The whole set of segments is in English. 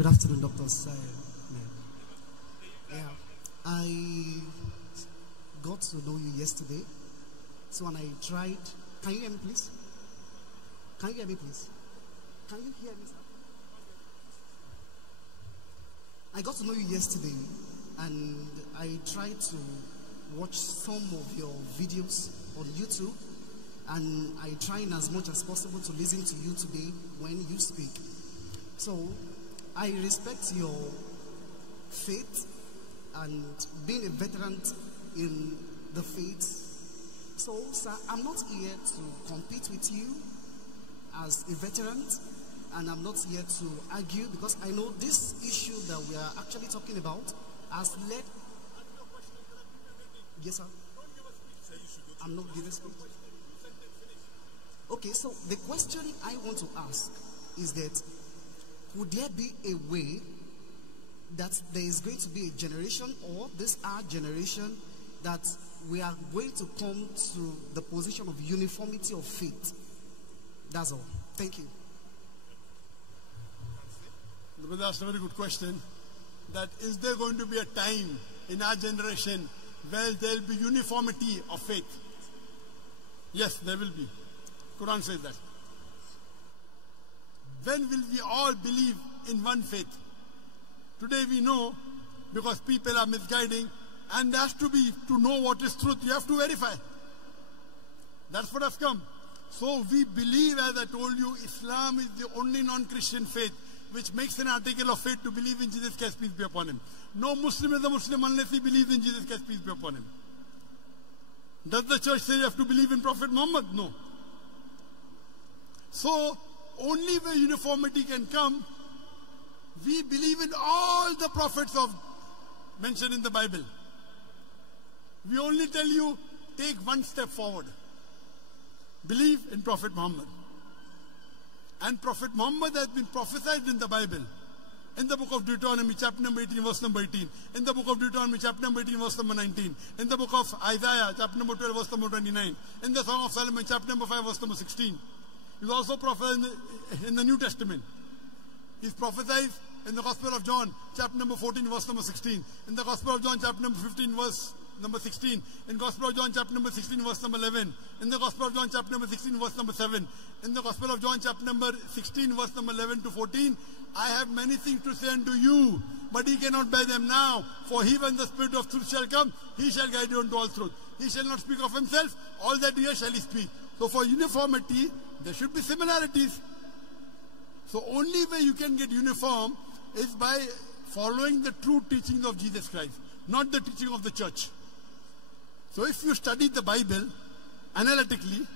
Good afternoon, doctors. Yeah, I got to know you yesterday. So when I tried, can you hear me, please? Can you hear me, please? Can you hear me, sir? I got to know you yesterday, and I tried to watch some of your videos on YouTube, and I trying as much as possible to listen to you today when you speak. So I respect your faith and being a veteran in the faith. So, sir, I'm not here to compete with you as a veteran, and I'm not here to argue, because I know this issue that we are actually talking about has led. Yes, sir. I'm not giving speech. Okay, so the question I want to ask is that, could there be a way that there is going to be a generation, or this our generation, that we are going to come to the position of uniformity of faith? That's all. Thank you. That's a very good question. That is there going to be a time in our generation where there will be uniformity of faith? Yes, there will be. Quran says that. When will we all believe in one faith? Today we know, because people are misguiding, and there has to be, to know what is truth, you have to verify. That's what has come. So we believe, as I told you, Islam is the only non-Christian faith which makes an article of faith to believe in Jesus Christ, peace be upon him. No Muslim is a Muslim unless he believes in Jesus Christ, peace be upon him. Does the church say you have to believe in Prophet Muhammad? No. So, only where uniformity can come, we believe in all the prophets mentioned in the Bible. We only tell you, take one step forward. Believe in Prophet Muhammad. And Prophet Muhammad has been prophesied in the Bible. In the book of Deuteronomy, chapter number 18, verse number 18. In the book of Deuteronomy, chapter number 18, verse number 19. In the book of Isaiah, chapter number 12, verse number 29. In the Song of Solomon, chapter number 5, verse number 16. He's also prophesied in the New Testament. He's prophesied in the Gospel of John, chapter number 14, verse number 16. In the Gospel of John, chapter number 15, verse number 16. In Gospel of John, chapter number 16, verse number 11. In the Gospel of John, chapter number 16, verse number 7. In the Gospel of John, chapter number 16, verse number 11 to 14. I have many things to say unto you, but ye cannot bear them now. For he, when the Spirit of truth shall come, he shall guide you unto all truth. He shall not speak of himself, all that he hears shall he speak. So for uniformity, there should be similarities. So only way you can get uniform is by following the true teachings of Jesus Christ, not the teaching of the church. So if you study the Bible analytically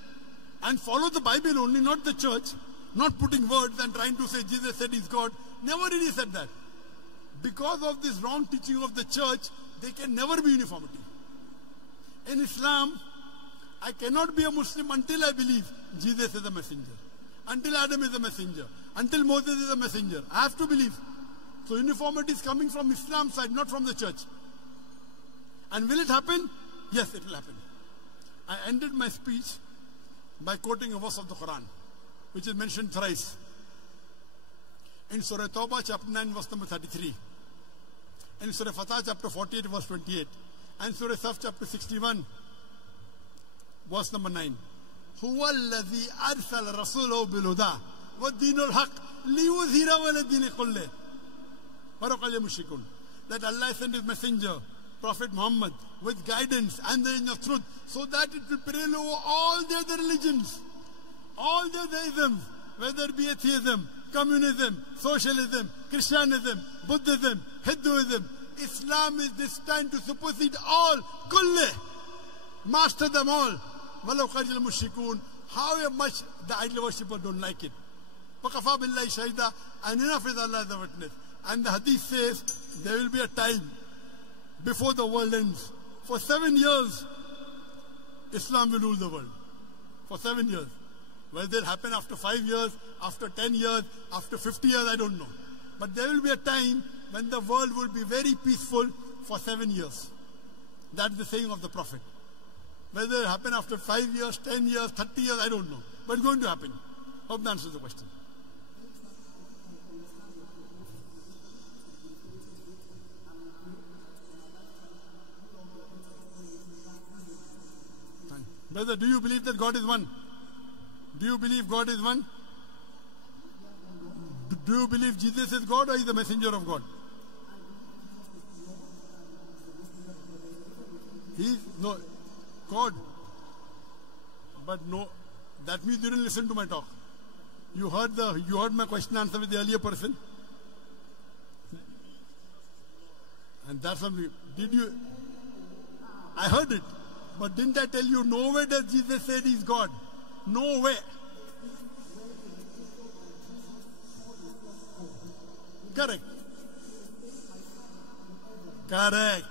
and follow the Bible only, not the church, not putting words and trying to say Jesus said he's God, never really said that. Because of this wrong teaching of the church, there can never be uniformity. In Islam, I cannot be a Muslim until I believe Jesus is a messenger, until Adam is a messenger, until Moses is a messenger. I have to believe. So uniformity is coming from Islam's side, not from the church. And will it happen? Yes, it will happen. I ended my speech by quoting a verse of the Quran, which is mentioned thrice. In Surah Tawbah, chapter 9, verse number 33. In Surah Fatah, chapter 48, verse 28. And Surah Saf, chapter 61, verse number 9. هُوَ الَّذِي أَرْسَلَ رَسُولَهُ بِالْهُدَى وَالدِّينُ الْحَقِّ لِيُظْهِرَهُ عَلَى الدِّينِ كُلِّهِ وَلَوْ كَرِهَ الْمُشْرِكُونَ. That Allah sent his messenger, Prophet Muhammad, with guidance and the religion of truth, so that it will prevail over all the other religions, all the other isms, whether it be atheism, communism, socialism, Christianism, Buddhism, Hinduism. Islam is destined to supersede all, kulle, master them all. وَلَوْ قَرِجَ الْمُشْرِكُونَ. However much the idol worshippers don't like it. وَكَفَى بِاللَّهِ شَهِيدًا. And enough is Allah as a witness. And the hadith says there will be a time before the world ends. For 7 years, Islam will rule the world. For 7 years. Whether it will happen after 5 years, after 10 years, after 50 years, I don't know. But there will be a time when the world will be very peaceful for 7 years. That's the saying of the Prophet. Whether it will happen after 5 years, 10 years, 30 years, I don't know. But it's going to happen. Hope that answers the question. Brother, do you believe that God is one? Do you believe God is one? Do you believe Jesus is God or is the messenger of God? He's no God. But no, that means you didn't listen to my talk. You heard my question answer with the earlier person. And that's something. Did you? I heard it. But didn't I tell you nowhere does Jesus say he's God? Nowhere. Correct. Correct.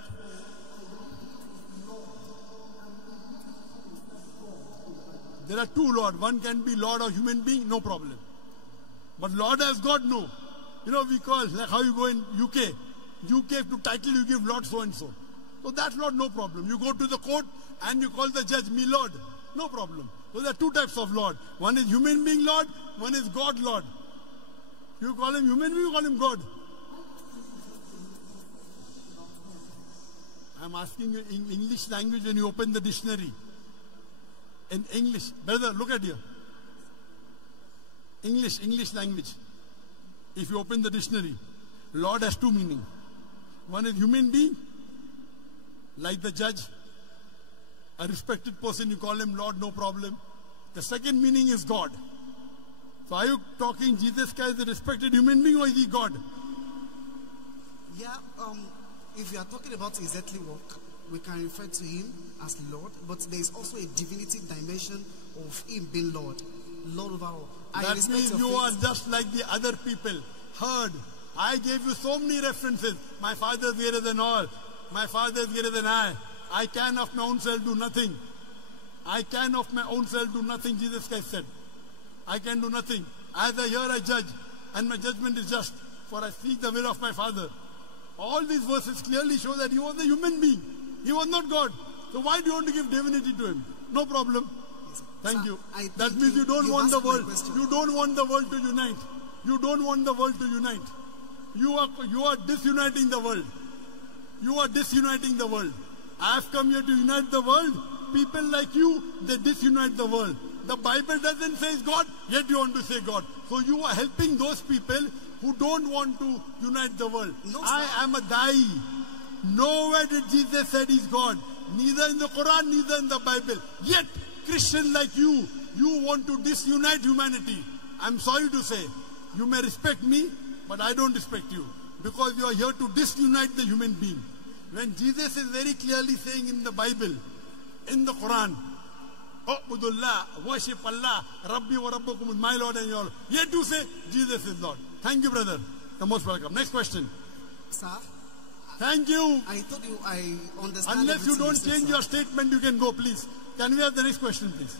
There are two Lord. One can be Lord or human being, no problem. But Lord as God, no. You know, we call, like how you go in UK. UK to title you give Lord so and so. So that's Lord, no problem. You go to the court and you call the judge, me Lord. No problem. So there are two types of Lord. One is human being Lord, one is God Lord. You call him human being, you call him God. I'm asking you in English language when you open the dictionary. In English, brother, look at here. English language. If you open the dictionary, Lord has two meanings. One is human being, like the judge, a respected person, you call him Lord, no problem. The second meaning is God. So are you talking Jesus Christ is a respected human being or is he God? Yeah, if you are talking about his earthly work, we can refer to him as Lord, but there is also a divinity dimension of him being Lord. Lord over all. That means you are just like the other people. Heard. I gave you so many references. My Father is greater than all. My Father is greater than I. I can of my own self do nothing. I can of my own self do nothing, Jesus Christ said. I can do nothing. As I hear, I judge. And my judgment is just. For I seek the will of my Father. All these verses clearly show that he was a human being. He was not God. So why do you want to give divinity to him? No problem. Thank you. That means you don't want the world. You don't want the world to unite. You don't want the world to unite. You are disuniting the world. You are disuniting the world. I have come here to unite the world. People like you, they disunite the world. The Bible doesn't say God, yet you want to say God. So you are helping those people who don't want to unite the world. No, I am a Dai. Nowhere did Jesus say he's God. Neither in the Quran, neither in the Bible. Yet, Christian like you want to disunite humanity. I'm sorry to say, you may respect me, but I don't respect you. Because you are here to disunite the human being. When Jesus is very clearly saying in the Bible, in the Quran, U'budullah, worship Allah, Rabbi wa Rabbukum, my Lord and your Lord. Yet you say, Jesus is Lord. Thank you, brother. You're most welcome. Next question. Sir? Thank you. I told you I understand. Unless you don't change your statement, you can go, please. Can we have the next question, please?